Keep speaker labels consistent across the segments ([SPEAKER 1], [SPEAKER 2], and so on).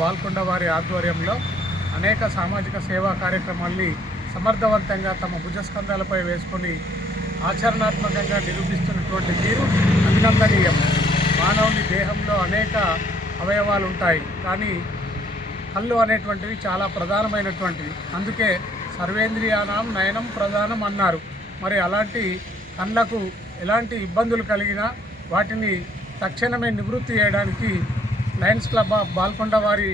[SPEAKER 1] బాల్కొండ వారి ఆధ్వర్యంలో అనేక సామాజిక సేవా కార్యక్రమాల్ని సమర్థవంతంగా తమ భుజస్కంధాలపై వేసుకొని ఆచరణాత్మకంగా నిరూపిస్తున్నటువంటి తీరు అభినందనీయం. మానవుని దేహంలో అనేక అవయవాలు ఉంటాయి కానీ కళ్ళు అనేటువంటివి చాలా ప్రధానమైనటువంటివి. అందుకే సర్వేంద్రియానం నయనం ప్రధానం అన్నారు. మరి అలాంటి కళ్ళకు ఎలాంటి ఇబ్బందులు కలిగినా వాటిని తక్షణమే నివృత్తి చేయడానికి లయన్స్ క్లబ్ ఆఫ్ బాల్కొండ వారి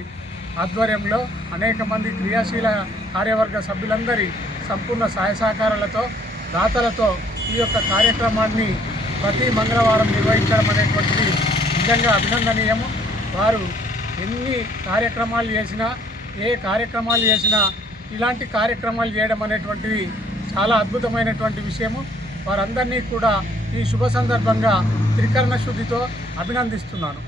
[SPEAKER 1] ఆధ్వర్యంలో అనేక మంది క్రియాశీల కార్యవర్గ సభ్యులందరి సంపూర్ణ సహాయ సహకారాలతో దాతలతో ఈ యొక్క కార్యక్రమాన్ని ప్రతి మంగళవారం నిర్వహించడం అనేటువంటిది నిజంగా అభినందనీయము. వారు ఎన్ని కార్యక్రమాలు చేసినా ఏ కార్యక్రమాలు చేసినా ఇలాంటి కార్యక్రమాలు చేయడం అనేటువంటిది చాలా అద్భుతమైనటువంటి విషయము. వారందరినీ కూడా ఈ శుభ సందర్భంగా త్రికరణ శుద్ధితో అభినందిస్తున్నాను.